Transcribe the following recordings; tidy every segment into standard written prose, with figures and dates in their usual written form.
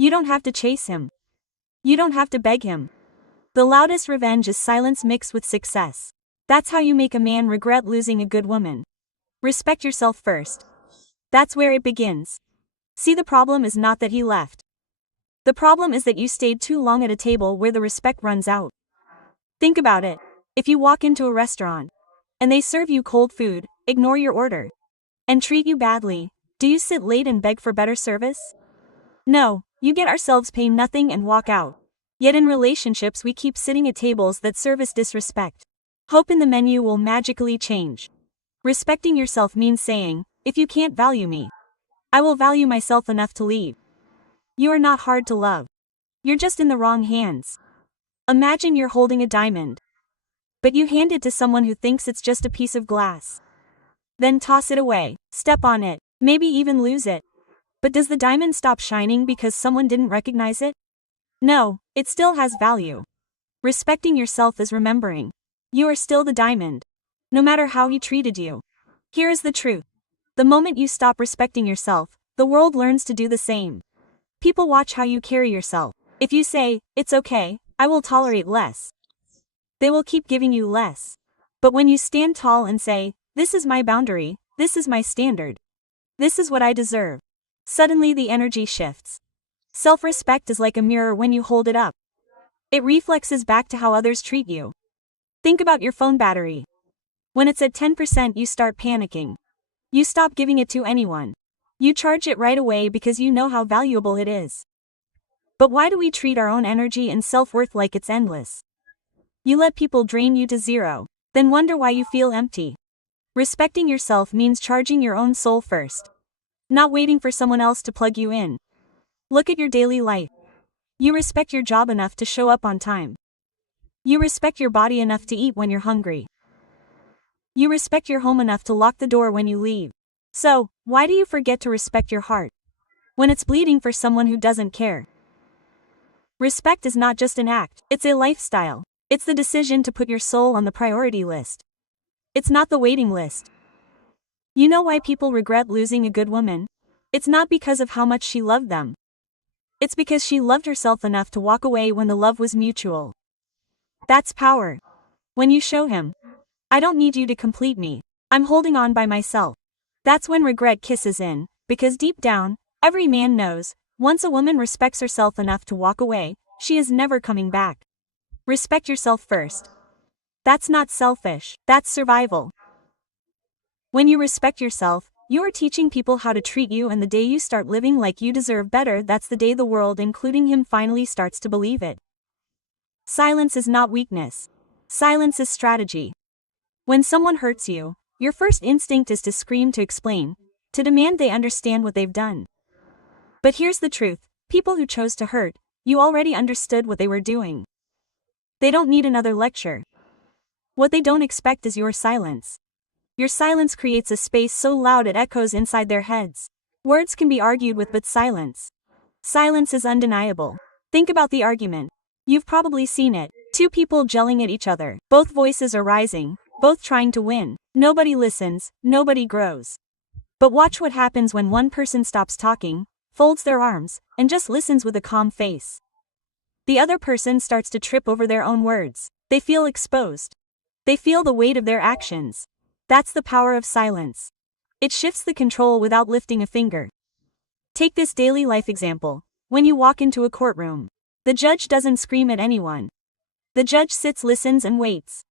You don't have to chase him. You don't have to beg him. The loudest revenge is silence mixed with success. That's how you make a man regret losing a good woman. Respect yourself first. That's where it begins. See, the problem is not that he left. The problem is that you stayed too long at a table where the respect runs out. Think about it. If you walk into a restaurant and they serve you cold food, ignore your order, and treat you badly, do you sit late and beg for better service? No, you get ourselves pay nothing and walk out. Yet in relationships we keep sitting at tables that serve us disrespect. Hope in the menu will magically change. Respecting yourself means saying, if you can't value me, I will value myself enough to leave. You are not hard to love. You're just in the wrong hands. Imagine you're holding a diamond, but you hand it to someone who thinks it's just a piece of glass. Then toss it away, step on it, maybe even lose it. But does the diamond stop shining because someone didn't recognize it? No, it still has value. Respecting yourself is remembering you are still the diamond, no matter how he treated you. Here is the truth. The moment you stop respecting yourself, the world learns to do the same. People watch how you carry yourself. If you say, it's okay, I will tolerate less, they will keep giving you less. But when you stand tall and say, this is my boundary, this is my standard, this is what I deserve, suddenly the energy shifts. Self-respect is like a mirror when you hold it up. It reflexes back to how others treat you. Think about your phone battery. When it's at 10% you start panicking. You stop giving it to anyone. You charge it right away because you know how valuable it is. But why do we treat our own energy and self-worth like it's endless? You let people drain you to zero, then wonder why you feel empty. Respecting yourself means charging your own soul first, not waiting for someone else to plug you in. Look at your daily life. You respect your job enough to show up on time. You respect your body enough to eat when you're hungry. You respect your home enough to lock the door when you leave. So, why do you forget to respect your heart when it's bleeding for someone who doesn't care? Respect is not just an act, it's a lifestyle. It's the decision to put your soul on the priority list. It's not the waiting list. You know why people regret losing a good woman? It's not because of how much she loved them. It's because she loved herself enough to walk away when the love was mutual. That's power. When you show him, I don't need you to complete me, I'm holding on by myself. That's when regret kisses in, because deep down, every man knows, once a woman respects herself enough to walk away, she is never coming back. Respect yourself first. That's not selfish, that's survival. When you respect yourself, you are teaching people how to treat you, and the day you start living like you deserve better, that's the day the world, including him, finally starts to believe it. Silence is not weakness. Silence is strategy. When someone hurts you, your first instinct is to scream, to explain, to demand they understand what they've done. But here's the truth, people who chose to hurt you already understood what they were doing. They don't need another lecture. What they don't expect is your silence. Your silence creates a space so loud it echoes inside their heads. Words can be argued with, but silence is undeniable. Think about the argument. You've probably seen it. Two people gelling at each other. Both voices are rising, both trying to win. Nobody listens, nobody grows. But watch what happens when one person stops talking, folds their arms, and just listens with a calm face. The other person starts to trip over their own words. They feel exposed. They feel the weight of their actions. That's the power of silence. It shifts the control without lifting a finger. Take this daily life example. When you walk into a courtroom, the judge doesn't scream at anyone. The judge sits, listens, and waits.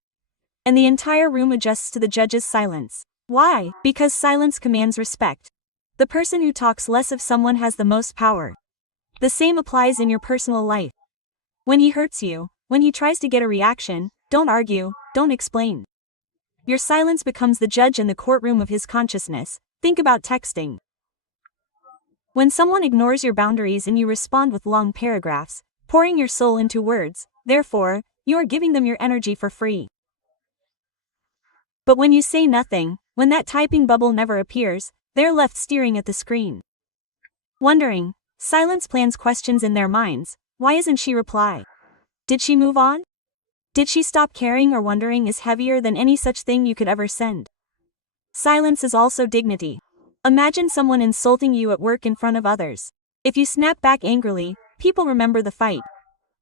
And the entire room adjusts to the judge's silence. Why? Because silence commands respect. The person who talks less of someone has the most power. The same applies in your personal life. When he hurts you, when he tries to get a reaction, don't argue, don't explain. Your silence becomes the judge in the courtroom of his consciousness. Think about texting. When someone ignores your boundaries and you respond with long paragraphs, pouring your soul into words, therefore, you are giving them your energy for free. But when you say nothing, when that typing bubble never appears, they're left staring at the screen, wondering. Silence plants questions in their minds. Why isn't she reply? Did she move on? Did she stop caring? Or wondering is heavier than any such thing you could ever send. Silence is also dignity. Imagine someone insulting you at work in front of others. If you snap back angrily, people remember the fight.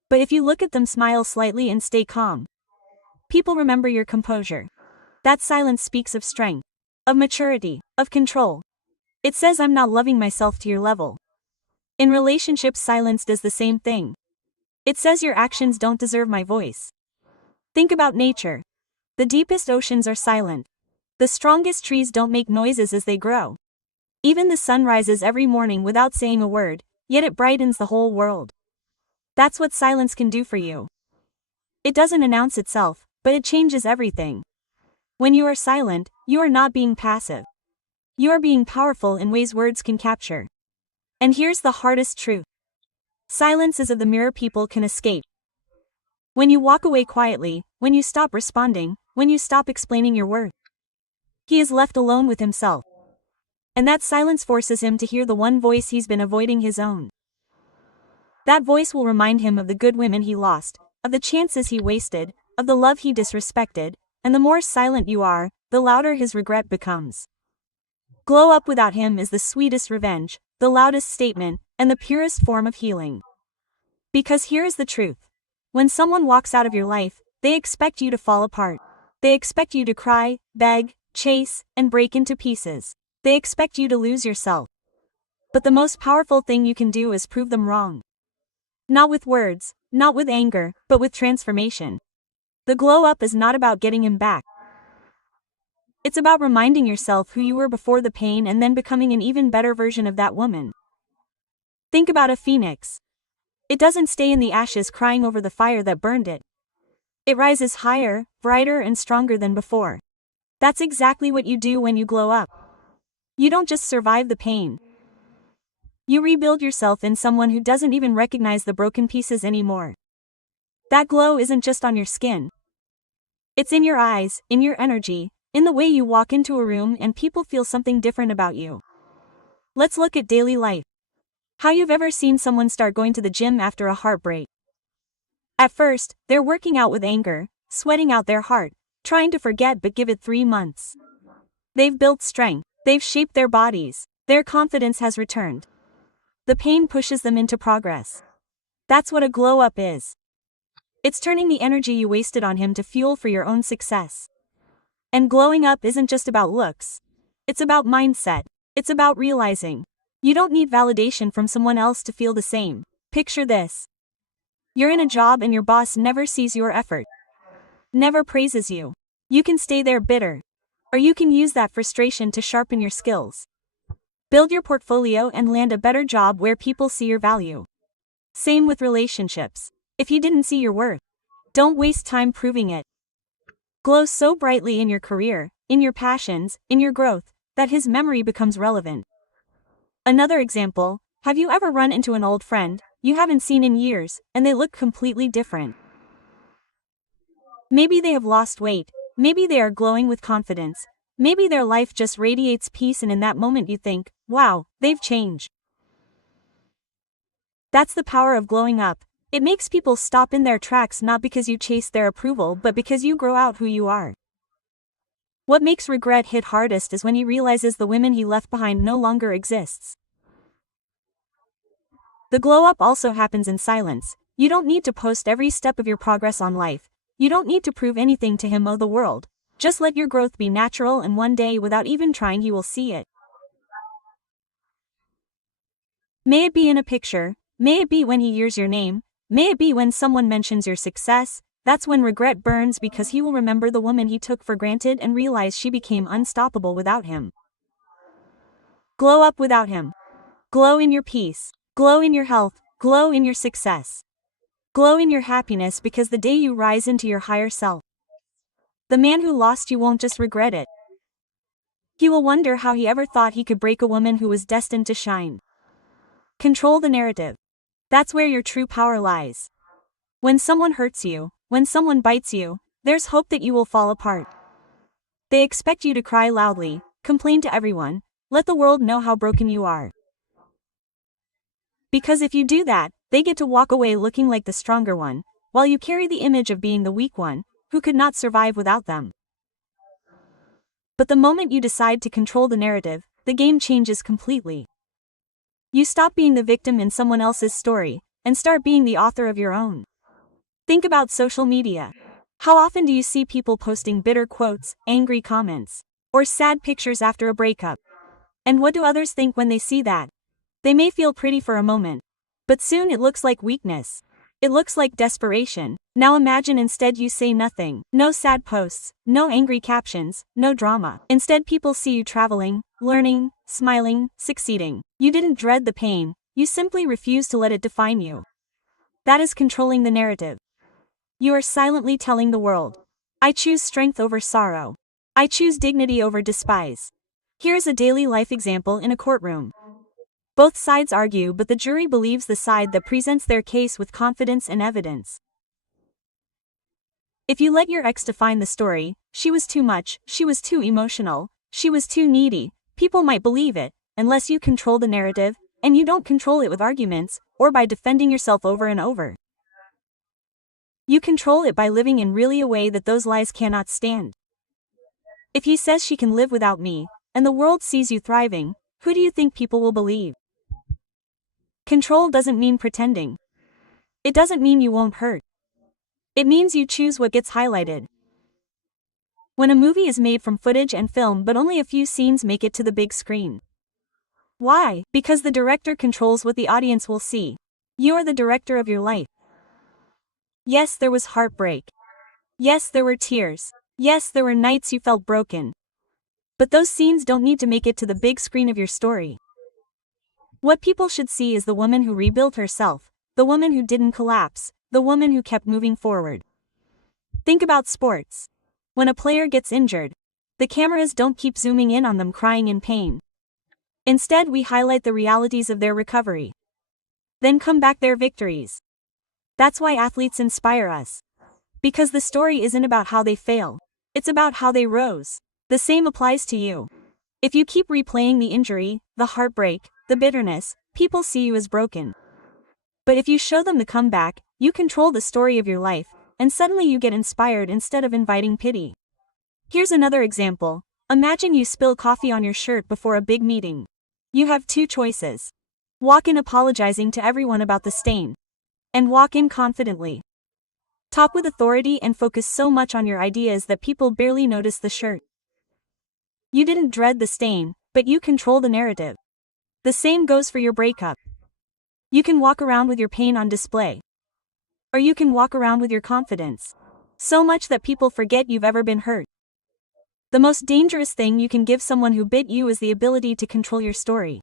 But if you look at them, smile slightly, and stay calm, people remember your composure. That silence speaks of strength, of maturity, of control. It says, I'm not loving myself to your level. In relationships, silence does the same thing. It says, your actions don't deserve my voice. Think about nature. The deepest oceans are silent. The strongest trees don't make noises as they grow. Even the sun rises every morning without saying a word, yet it brightens the whole world. That's what silence can do for you. It doesn't announce itself, but it changes everything. When you are silent, you are not being passive. You are being powerful in ways words can capture. And here's the hardest truth. Silence is of the mirror people can escape. When you walk away quietly, when you stop responding, when you stop explaining your worth, he is left alone with himself. And that silence forces him to hear the one voice he's been avoiding, his own. That voice will remind him of the good women he lost, of the chances he wasted, of the love he disrespected, and the more silent you are, the louder his regret becomes. Glow up without him is the sweetest revenge, the loudest statement, and the purest form of healing. Because here is the truth. When someone walks out of your life, they expect you to fall apart. They expect you to cry, beg, chase, and break into pieces. They expect you to lose yourself. But the most powerful thing you can do is prove them wrong. Not with words, not with anger, but with transformation. The glow up is not about getting him back. It's about reminding yourself who you were before the pain and then becoming an even better version of that woman. Think about a phoenix. It doesn't stay in the ashes crying over the fire that burned it. It rises higher, brighter, and stronger than before. That's exactly what you do when you glow up. You don't just survive the pain. You rebuild yourself in someone who doesn't even recognize the broken pieces anymore. That glow isn't just on your skin. It's in your eyes, in your energy, in the way you walk into a room and people feel something different about you. Let's look at daily life. How you've ever seen someone start going to the gym after a heartbreak? At first, they're working out with anger, sweating out their heart, trying to forget, but give it 3 months. They've built strength, they've shaped their bodies, their confidence has returned. The pain pushes them into progress. That's what a glow up is. It's turning the energy you wasted on him to fuel for your own success. And glowing up isn't just about looks. It's about mindset. It's about realizing you don't need validation from someone else to feel the same. Picture this. You're in a job and your boss never sees your effort, never praises you. You can stay there bitter. Or you can use that frustration to sharpen your skills. Build your portfolio and land a better job where people see your value. Same with relationships. If he didn't see your worth, don't waste time proving it. Glow so brightly in your career, in your passions, in your growth, that his memory becomes relevant. Another example, have you ever run into an old friend you haven't seen in years, and they look completely different? Maybe they have lost weight, maybe they are glowing with confidence, maybe their life just radiates peace, and in that moment you think, wow, they've changed. That's the power of glowing up. It makes people stop in their tracks, not because you chase their approval, but because you grow out who you are. What makes regret hit hardest is when he realizes the women he left behind no longer exists. The glow up also happens in silence. You don't need to post every step of your progress on life. You don't need to prove anything to him or the world. Just let your growth be natural, and one day, without even trying, he will see it. May it be in a picture, may it be when he hears your name, may it be when someone mentions your success. That's when regret burns, because he will remember the woman he took for granted and realize she became unstoppable without him. Glow up without him. Glow in your peace. Glow in your health. Glow in your success. Glow in your happiness, because the day you rise into your higher self, the man who lost you won't just regret it. He will wonder how he ever thought he could break a woman who was destined to shine. Control the narrative. That's where your true power lies. When someone hurts you, when someone bites you, there's hope that you will fall apart. They expect you to cry loudly, complain to everyone, let the world know how broken you are. Because if you do that, they get to walk away looking like the stronger one, while you carry the image of being the weak one, who could not survive without them. But the moment you decide to control the narrative, the game changes completely. You stop being the victim in someone else's story and start being the author of your own. Think about social media. How often do you see people posting bitter quotes, angry comments, or sad pictures after a breakup? And what do others think when they see that? They may feel pretty for a moment, but soon it looks like weakness. It looks like desperation. Now imagine instead you say nothing. No sad posts, no angry captions, no drama. Instead people see you traveling, learning, smiling, succeeding. You didn't dread the pain, you simply refused to let it define you. That is controlling the narrative. You are silently telling the world, I choose strength over sorrow. I choose dignity over despise. Here's a daily life example in a courtroom. Both sides argue, but the jury believes the side that presents their case with confidence and evidence. If you let your ex define the story, she was too much, she was too emotional, she was too needy, people might believe it, unless you control the narrative, and you don't control it with arguments, or by defending yourself over and over. You control it by living in really a way that those lies cannot stand. If he says she can live without me, and the world sees you thriving, who do you think people will believe? Control doesn't mean pretending. It doesn't mean you won't hurt. It means you choose what gets highlighted. When a movie is made from footage and film but only a few scenes make it to the big screen. Why? Because the director controls what the audience will see. You are the director of your life. Yes, there was heartbreak. Yes, there were tears. Yes, there were nights you felt broken. But those scenes don't need to make it to the big screen of your story. What people should see is the woman who rebuilt herself, the woman who didn't collapse, the woman who kept moving forward. Think about sports. When a player gets injured, the cameras don't keep zooming in on them crying in pain. Instead, we highlight the realities of their recovery. Then come back their victories. That's why athletes inspire us. Because the story isn't about how they fail. It's about how they rose. The same applies to you. If you keep replaying the injury, the heartbreak, the bitterness, people see you as broken. But if you show them the comeback, you control the story of your life, and suddenly you get inspired instead of inviting pity. Here's another example. Imagine you spill coffee on your shirt before a big meeting. You have two choices. Walk in apologizing to everyone about the stain. And walk in confidently. Talk with authority and focus so much on your ideas that people barely notice the shirt. You didn't dread the stain, but you control the narrative. The same goes for your breakup. You can walk around with your pain on display. Or you can walk around with your confidence. So much that people forget you've ever been hurt. The most dangerous thing you can give someone who bit you is the ability to control your story.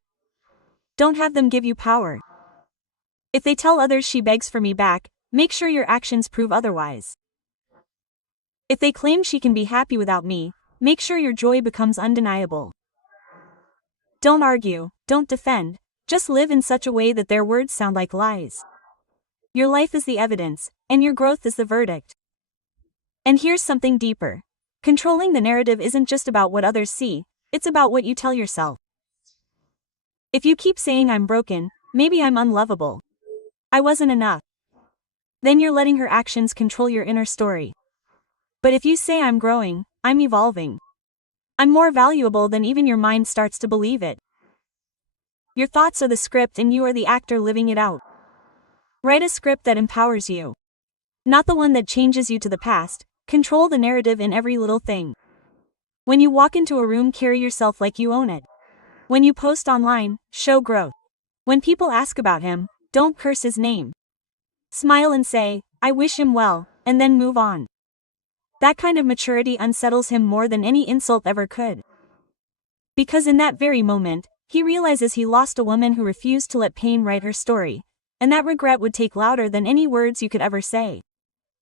Don't have them give you power. If they tell others she begs for me back, make sure your actions prove otherwise. If they claim she can be happy without me, make sure your joy becomes undeniable. Don't argue, don't defend, just live in such a way that their words sound like lies. Your life is the evidence, and your growth is the verdict. And here's something deeper. Controlling the narrative isn't just about what others see, it's about what you tell yourself. If you keep saying I'm broken, maybe I'm unlovable, I wasn't enough, then you're letting her actions control your inner story. But if you say I'm growing, I'm evolving, I'm more valuable, then even your mind starts to believe it. Your thoughts are the script and you are the actor living it out. Write a script that empowers you. Not the one that changes you to the past. Control the narrative in every little thing. When you walk into a room, carry yourself like you own it. When you post online, show growth. When people ask about him, don't curse his name. Smile and say, I wish him well, and then move on. That kind of maturity unsettles him more than any insult ever could. Because in that very moment, he realizes he lost a woman who refused to let pain write her story, and that regret would take louder than any words you could ever say.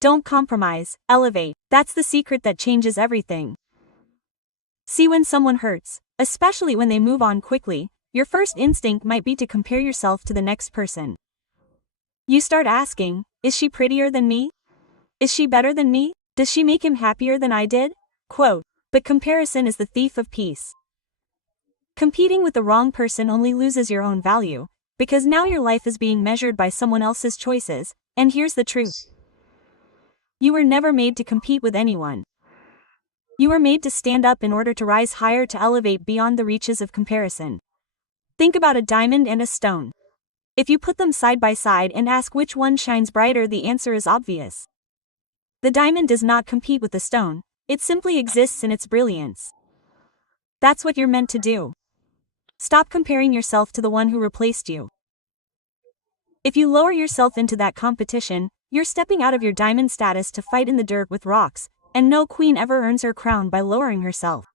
Don't compromise, elevate. That's the secret that changes everything. See, when someone hurts, especially when they move on quickly, your first instinct might be to compare yourself to the next person. You start asking, is she prettier than me? Is she better than me? Does she make him happier than I did? Quote, but comparison is the thief of peace. Competing with the wrong person only loses your own value, because now your life is being measured by someone else's choices, and here's the truth. You were never made to compete with anyone. You were made to stand up in order to rise higher, to elevate beyond the reaches of comparison. Think about a diamond and a stone. If you put them side by side and ask which one shines brighter, the answer is obvious. The diamond does not compete with the stone, it simply exists in its brilliance. That's what you're meant to do. Stop comparing yourself to the one who replaced you. If you lower yourself into that competition, you're stepping out of your diamond status to fight in the dirt with rocks, and no queen ever earns her crown by lowering herself.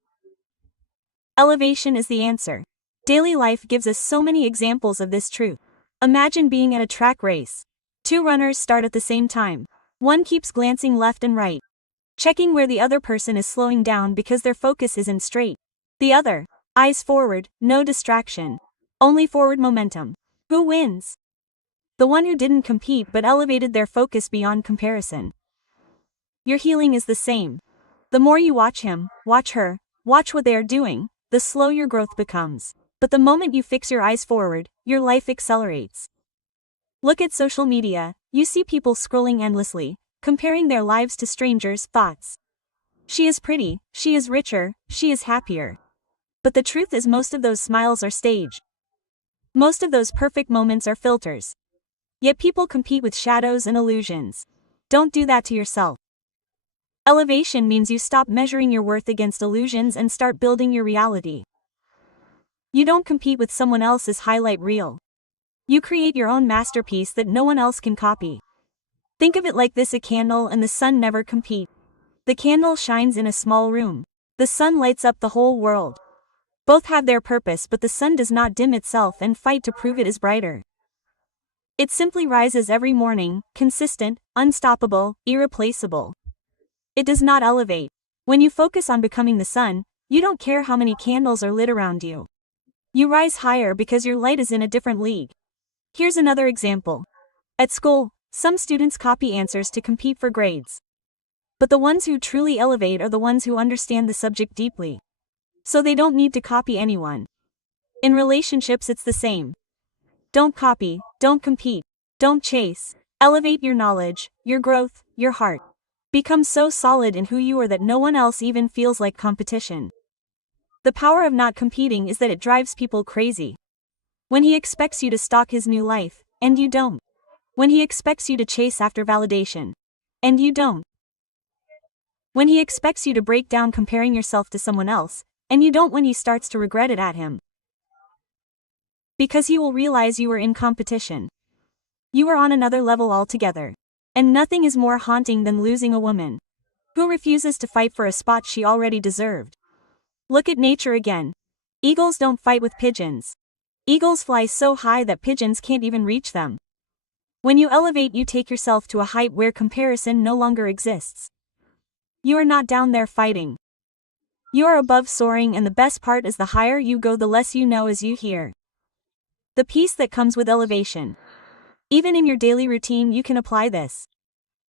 Elevation is the answer. Daily life gives us so many examples of this truth. Imagine being at a track race. Two runners start at the same time. One keeps glancing left and right, checking where the other person is slowing down because their focus isn't straight. The other, eyes forward, no distraction, only forward momentum. Who wins? The one who didn't compete but elevated their focus beyond comparison. Your healing is the same. The more you watch him, watch her, watch what they are doing, the slower your growth becomes. But the moment you fix your eyes forward, your life accelerates. Look at social media, you see people scrolling endlessly, comparing their lives to strangers' thoughts. She is pretty, she is richer, she is happier. But the truth is most of those smiles are staged. Most of those perfect moments are filters. Yet people compete with shadows and illusions. Don't do that to yourself. Elevation means you stop measuring your worth against illusions and start building your reality. You don't compete with someone else's highlight reel. You create your own masterpiece that no one else can copy. Think of it like this: a candle and the sun never compete. The candle shines in a small room. The sun lights up the whole world. Both have their purpose, but the sun does not dim itself and fight to prove it is brighter. It simply rises every morning, consistent, unstoppable, irreplaceable. It does not elevate. When you focus on becoming the sun, you don't care how many candles are lit around you. You rise higher because your light is in a different league. Here's another example. At school, some students copy answers to compete for grades. But the ones who truly elevate are the ones who understand the subject deeply. So they don't need to copy anyone. In relationships, it's the same. Don't copy, don't compete, don't chase. Elevate your knowledge, your growth, your heart. Become so solid in who you are that no one else even feels like competition. The power of not competing is that it drives people crazy. When he expects you to stalk his new life, and you don't. When he expects you to chase after validation, and you don't. When he expects you to break down comparing yourself to someone else, and you don't. When he starts to regret it at him. Because he will realize you are in competition. You are on another level altogether. And nothing is more haunting than losing a woman who refuses to fight for a spot she already deserved. Look at nature again. Eagles don't fight with pigeons. Eagles fly so high that pigeons can't even reach them. When you elevate, you take yourself to a height where comparison no longer exists. You are not down there fighting. You are above, soaring, and the best part is the higher you go, the less you know as you hear. The peace that comes with elevation. Even in your daily routine, you can apply this.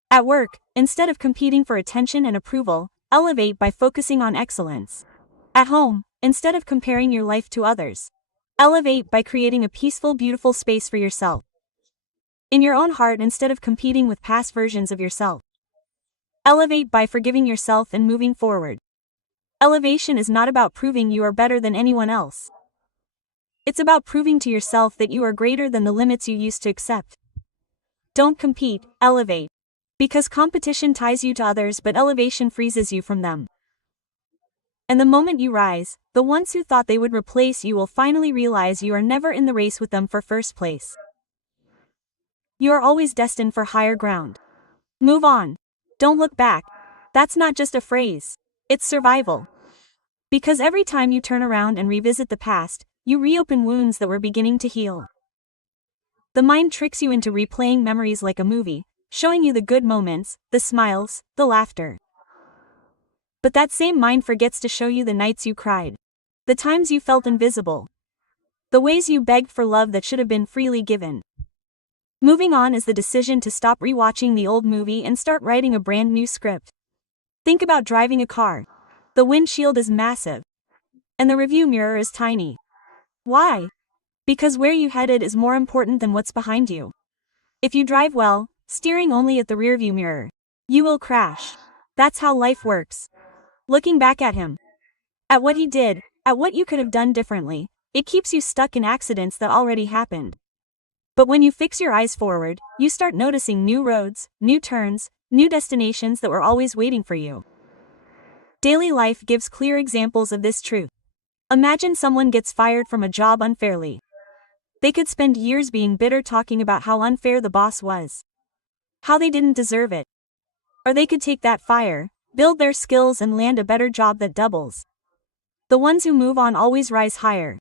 At work, instead of competing for attention and approval, elevate by focusing on excellence. At home, instead of comparing your life to others, elevate by creating a peaceful, beautiful space for yourself. In your own heart, instead of competing with past versions of yourself, elevate by forgiving yourself and moving forward. Elevation is not about proving you are better than anyone else. It's about proving to yourself that you are greater than the limits you used to accept. Don't compete, elevate. Because competition ties you to others, but elevation freezes you from them. And the moment you rise, the ones who thought they would replace you will finally realize you are never in the race with them for first place. You are always destined for higher ground. Move on. Don't look back. That's not just a phrase. It's survival. Because every time you turn around and revisit the past, you reopen wounds that were beginning to heal. The mind tricks you into replaying memories like a movie, showing you the good moments, the smiles, the laughter. But that same mind forgets to show you the nights you cried, the times you felt invisible, the ways you begged for love that should have been freely given. Moving on is the decision to stop rewatching the old movie and start writing a brand new script. Think about driving a car. The windshield is massive, and the review mirror is tiny. Why? Because where you headed is more important than what's behind you. If you drive well, steering only at the rearview mirror, you will crash. That's how life works. Looking back at him, at what he did, at what you could have done differently, It keeps you stuck in accidents that already happened. But when you fix your eyes forward, you start noticing new roads, new turns, new destinations that were always waiting for you. Daily life gives clear examples of this truth. Imagine someone gets fired from a job unfairly. They could spend years being bitter, talking about how unfair the boss was, how they didn't deserve it. Or they could take that fire, build their skills, and land a better job that doubles. The ones who move on always rise higher,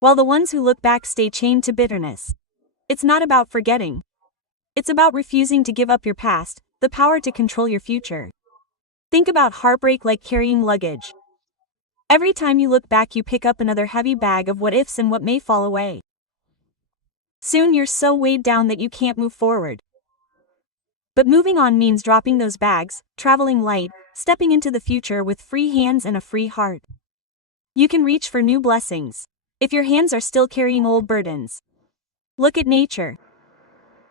while the ones who look back stay chained to bitterness. It's not about forgetting. It's about refusing to give up your past, the power to control your future. Think about heartbreak like carrying luggage. Every time you look back, you pick up another heavy bag of what ifs and what may fall away. Soon you're so weighed down that you can't move forward. But moving on means dropping those bags, traveling light, stepping into the future with free hands and a free heart. You can reach for new blessings if your hands are still carrying old burdens. Look at nature.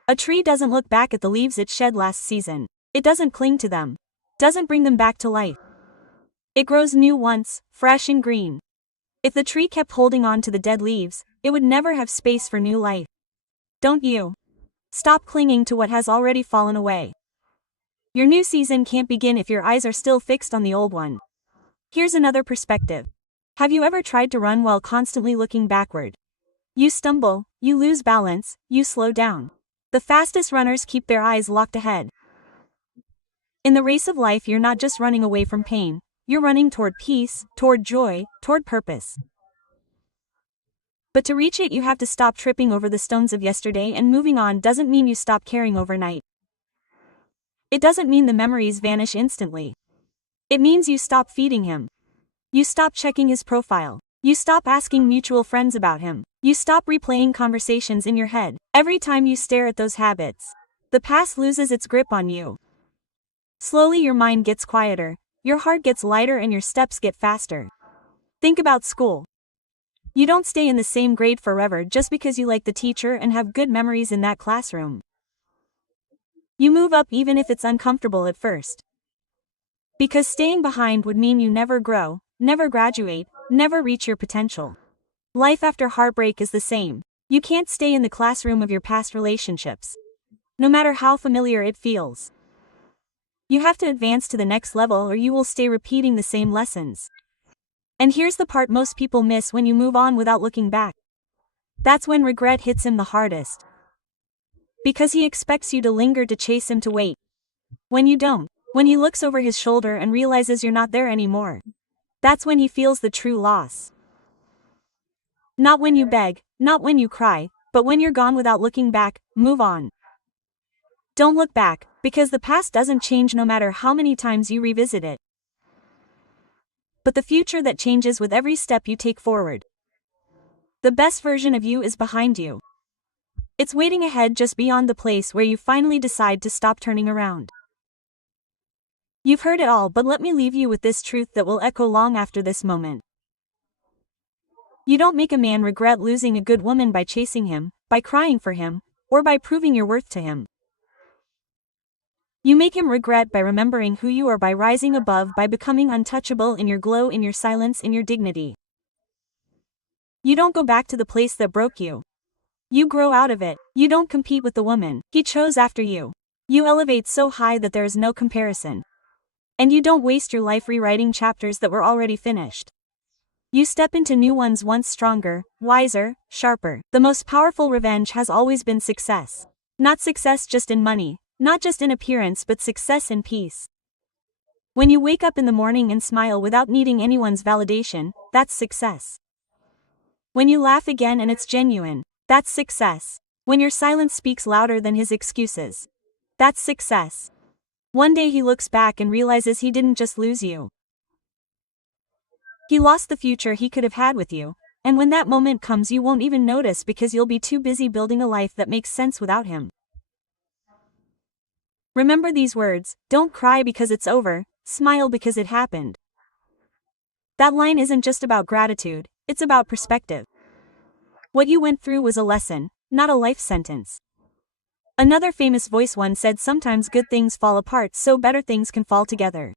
A tree doesn't look back at the leaves it shed last season. It doesn't cling to them, doesn't bring them back to life. It grows new once, fresh and green. If the tree kept holding on to the dead leaves, it would never have space for new life. Don't you? Stop clinging to what has already fallen away. Your new season can't begin if your eyes are still fixed on the old one. Here's another perspective. Have you ever tried to run while constantly looking backward? You stumble, you lose balance, you slow down. The fastest runners keep their eyes locked ahead. In the race of life, you're not just running away from pain, you're running toward peace, toward joy, toward purpose. But to reach it, you have to stop tripping over the stones of yesterday, and moving on doesn't mean you stop caring overnight. It doesn't mean the memories vanish instantly. It means you stop feeding him. You stop checking his profile. You stop asking mutual friends about him. You stop replaying conversations in your head. Every time you stare at those habits, the past loses its grip on you. Slowly your mind gets quieter, your heart gets lighter, and your steps get faster. Think about school. You don't stay in the same grade forever just because you like the teacher and have good memories in that classroom. You move up even if it's uncomfortable at first. Because staying behind would mean you never grow, never graduate, never reach your potential. Life after heartbreak is the same. You can't stay in the classroom of your past relationships, no matter how familiar it feels. You have to advance to the next level, or you will stay repeating the same lessons. And here's the part most people miss: when you move on without looking back, that's when regret hits him the hardest. Because he expects you to linger, to chase him, to wait. When you don't, when he looks over his shoulder and realizes you're not there anymore, that's when he feels the true loss. Not when you beg, not when you cry, but when you're gone without looking back. Move on. Don't look back, because the past doesn't change no matter how many times you revisit it. But the future that changes with every step you take forward. The best version of you is behind you. It's waiting ahead, just beyond the place where you finally decide to stop turning around. You've heard it all, but let me leave you with this truth that will echo long after this moment. You don't make a man regret losing a good woman by chasing him, by crying for him, or by proving your worth to him. You make him regret by remembering who you are, by rising above, by becoming untouchable in your glow, in your silence, in your dignity. You don't go back to the place that broke you. You grow out of it. You don't compete with the woman he chose after you. You elevate so high that there is no comparison. And you don't waste your life rewriting chapters that were already finished. You step into new ones once stronger, wiser, sharper. The most powerful revenge has always been success. Not success just in money, not just in appearance, but success in peace. When you wake up in the morning and smile without needing anyone's validation, that's success. When you laugh again and it's genuine, that's success. When your silence speaks louder than his excuses, that's success. One day he looks back and realizes he didn't just lose you. He lost the future he could have had with you, and when that moment comes, you won't even notice because you'll be too busy building a life that makes sense without him. Remember these words: don't cry because it's over, smile because it happened. That line isn't just about gratitude, it's about perspective. What you went through was a lesson, not a life sentence. Another famous voice once said, sometimes good things fall apart so better things can fall together.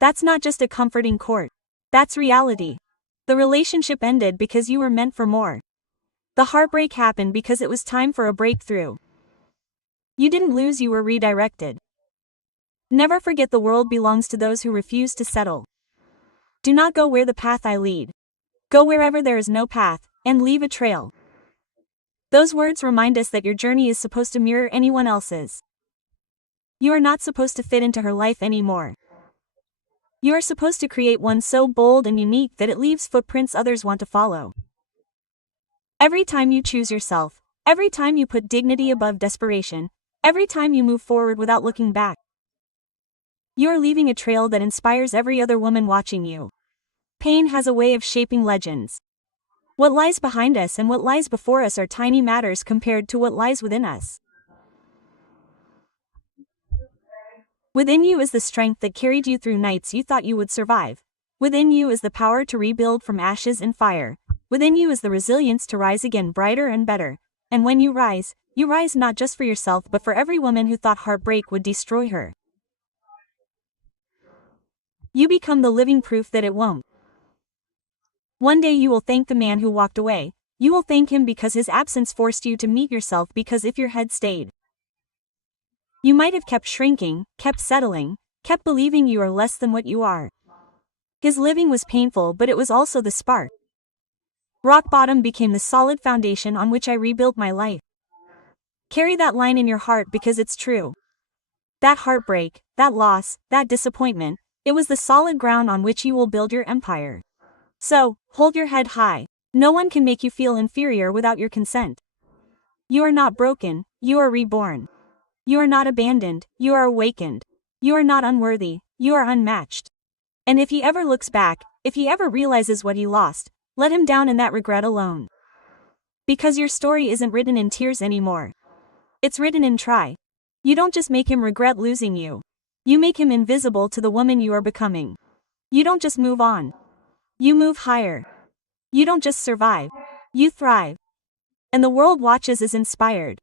That's not just a comforting quote. That's reality. The relationship ended because you were meant for more. The heartbreak happened because it was time for a breakthrough. You didn't lose, you were redirected. Never forget the world belongs to those who refuse to settle. Do not go where the path I lead. Go wherever there is no path, and leave a trail. Those words remind us that your journey is supposed to mirror anyone else's. You are not supposed to fit into her life anymore. You are supposed to create one so bold and unique that it leaves footprints others want to follow. Every time you choose yourself, every time you put dignity above desperation, every time you move forward without looking back, you are leaving a trail that inspires every other woman watching you. Pain has a way of shaping legends. What lies behind us and what lies before us are tiny matters compared to what lies within us. Within you is the strength that carried you through nights you thought you would survive. Within you is the power to rebuild from ashes and fire. Within you is the resilience to rise again brighter and better. And when you rise not just for yourself but for every woman who thought heartbreak would destroy her. You become the living proof that it won't. One day you will thank the man who walked away. You will thank him because his absence forced you to meet yourself, because if your head stayed, you might have kept shrinking, kept settling, kept believing you are less than what you are. His living was painful, but it was also the spark. Rock bottom became the solid foundation on which I rebuilt my life. Carry that line in your heart because it's true. That heartbreak, that loss, that disappointment, it was the solid ground on which you will build your empire. So, hold your head high. No one can make you feel inferior without your consent. You are not broken, you are reborn. You are not abandoned, you are awakened. You are not unworthy, you are unmatched. And if he ever looks back, if he ever realizes what he lost, let him down in that regret alone. Because your story isn't written in tears anymore. It's written in try. You don't just make him regret losing you. You make him invisible to the woman you are becoming. You don't just move on. You move higher. You don't just survive. You thrive. And the world watches as inspired.